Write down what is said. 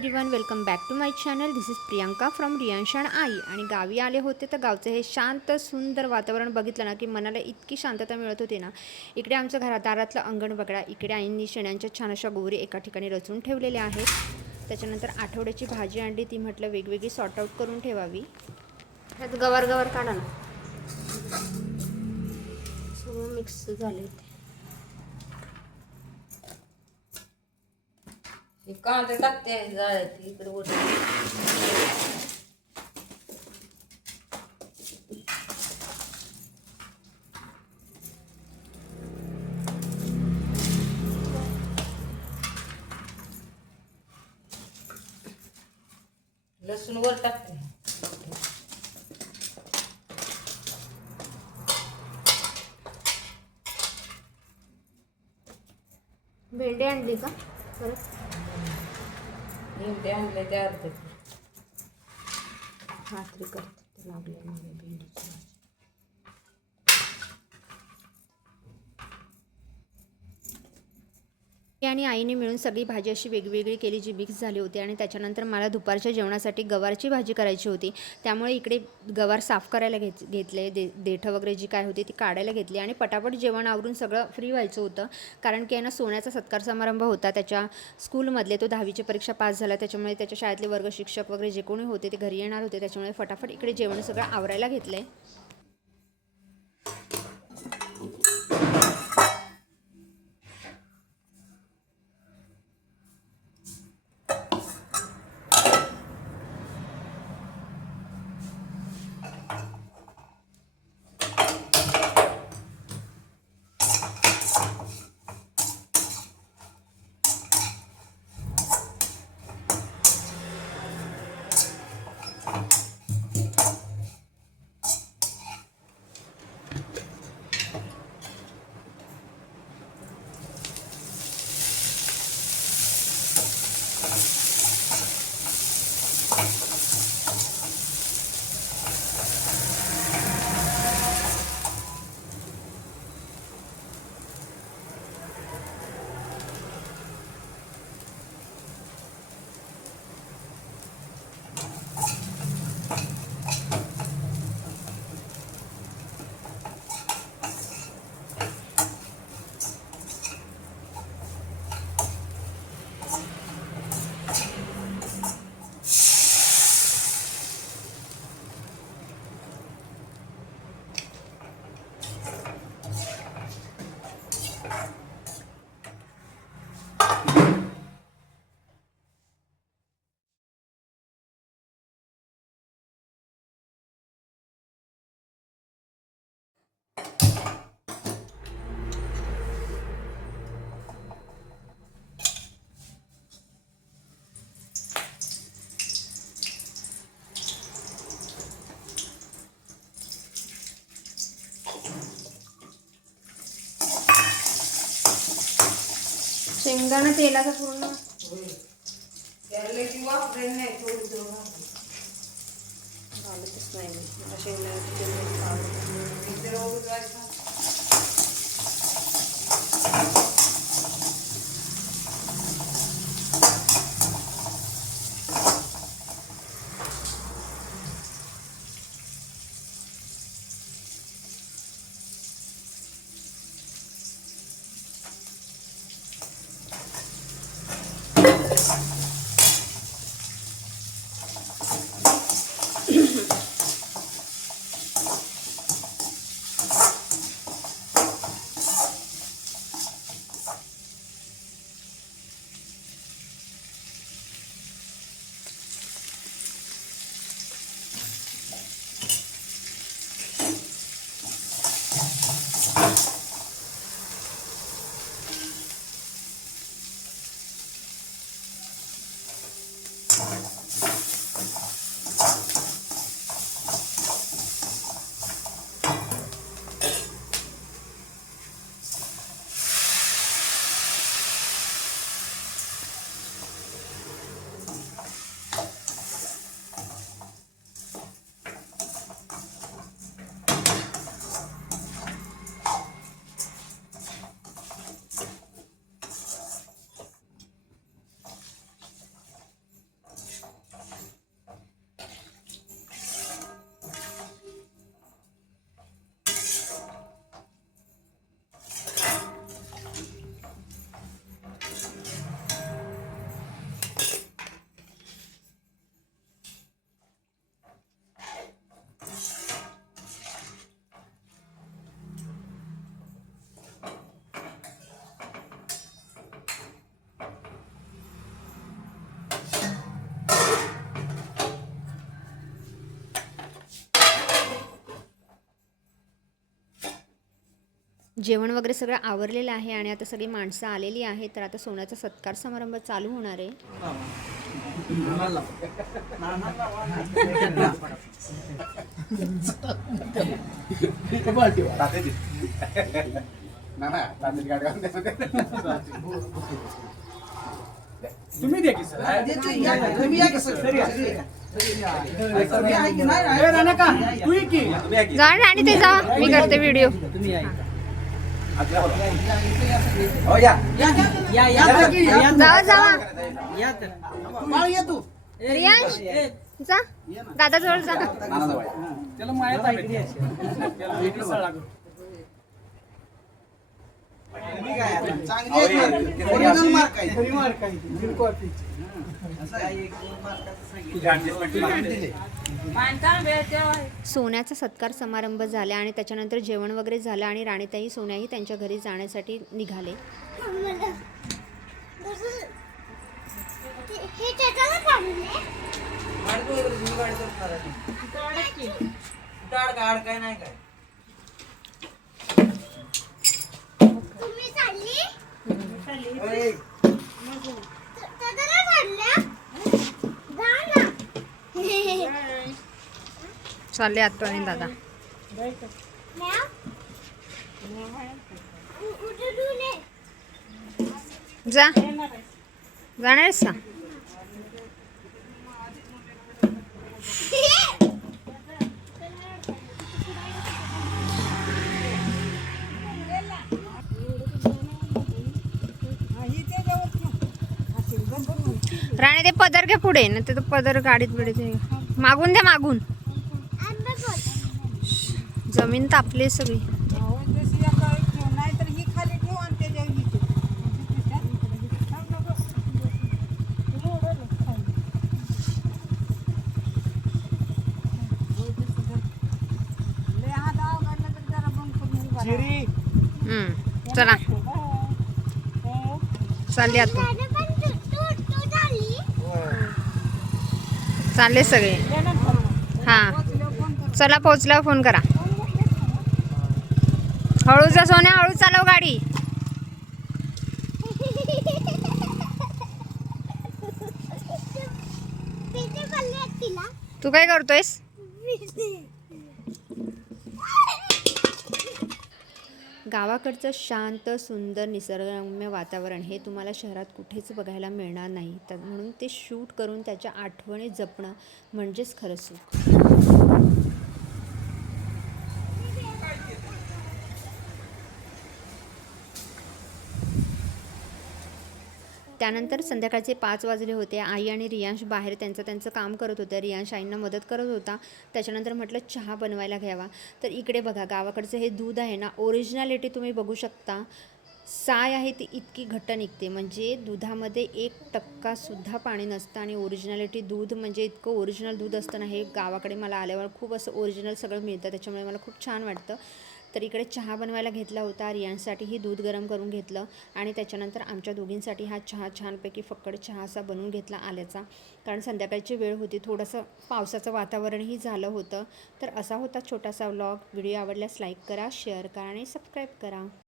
Everyone, welcome back to my channel. This is Priyanka from रियांशान आई. आणि गावी आले होते तर गावचं हे शांत सुंदर वातावरण बघितलं ना की मनाला इतकी शांतता मिळत होती ना. इकडे आमचं दारातलं अंगण बघा. इकडे आईंनी शेण्यांच्या छान अशा गोवरी एका ठिकाणी रचून ठेवलेल्या आहेत. त्याच्यानंतर आठवड्याची भाजी आणली, ती म्हटलं वेगवेगळी सॉर्ट आऊट करून ठेवावी. ह्यात गवार गवार काढा ना, सगळं मिक्स झाले. कांदे टाकते जाळ्यात इकडे वर. लसूण वर टाकते. भेंडी आणली का परत? भेंडी आणले ते अर्ध खात्री करते लागले मला भेंडीची भाजी. आणि आईने मिळून सगळी भाजी अशी वेगवेगळी केली, जी मिक्स झाली होती. आणि त्याच्यानंतर मला दुपारच्या जेवणासाठी गवारची भाजी करायची होती. त्यामुळे इकडे गवार साफ करायला घेतले. देठं वगैरे जी काय होती ती काढायला घेतली आणि पटापट जेवण आवरून सगळं फ्री व्हायचं होतं. कारण की ना सोन्याचा सत्कार समारंभ होता त्याच्या स्कूलमधले. तो 10वीची परीक्षा पास झाला, त्याच्यामुळे त्याच्या शाळेतले वर्ग शिक्षक वगैरे जे कोणी होते ते घरी येणार होते. त्याच्यामुळे फटाफट इकडे जेवण सगळं आवरायला घेतलं आहे. शेंगदाणा तेलाचा पूर्ण वापरेल नाही, थोडी घालतच नाही मी. शेंगदाण्याचं जेवण वगैरे सगळं आवरलेलं आहे आणि आता सगळी माणसं आलेली आहेत. तर आता सोन्याचा सत्कार समारंभ चालू होणार आहे. तुम्ही द्या की सर. तुम्ही या की सर. तू ये की. जा आणि ते जा, मी करते व्हिडिओ. जावा जावा. रियांश जा, दादा जवळ जा. त्याला माहित आहे. सोन्याचा सत्कार समारंभ झाला आणि त्याच्यानंतर जेवण वगैरे झालं आणि राणीताई सोन्याही त्यांच्या घरी जाण्यासाठी निघाले. काय नाही काय चालले आत्तो आणि दादा. जा, जाणार आहेस का? राणे ते पदर घे पुढे ना, ते पदर गाडीत बिडीत मागून दे, मागून. जमीन तापली सगळी. चला चालले आता, चालले सगळे. हां चला, पोहोचल्यावर फोन करा. हळू जा सोन्या, हळू चालव गाडी. तू काय करतोयस? गावाकडचं शांत सुंदर निसर्गरम्य वातावरण हे तुम्हाला शहरात कुठेच बघायला मिळणार नाही. तर म्हणून ते शूट करून त्याच्या आठवणी जपणं म्हणजेच खरं सुख. त्यानंतर संध्याकाळचे 5 वाजले होते. आई आणि रियांश बाहेर त्यांचं काम करत होतं. रियांश आईंना मदत करत होता. त्याच्यानंतर म्हटलं चहा बनवायला घ्यावा. तर इकडे बघा, गावाकडचं हे दूध आहे ना, ओरिजिनॅलिटी तुम्ही बघू शकता. साय आहे ती इतकी घट्ट निघते, म्हणजे दुधामध्ये 1% पाणी नसतं. आणि ओरिजिनॅलिटी दूध म्हणजे इतकं ओरिजिनल दूध असतं ना, हे गावाकडे मला आल्यावर खूप असं ओरिजिनल सगळं मिळतं. त्याच्यामुळे मला खूप छान वाटतं. तर इकडे चहा बनवायला घेतला होता. रियांसाठीही दूध गरम करून घेतलं आणि त्याच्यानंतर आमच्या दोघींसाठी हा चहा छानपैकी फक्कड चहा असा बनवून घेतला आल्याचा. कारण संध्याकाळची वेळ होती, थोडंसं पावसाचं वातावरणही झालं होतं. तर असा होता छोटासा व्लॉग. व्हिडिओ आवडल्यास लाईक करा, शेअर करा आणि सबस्क्राईब करा.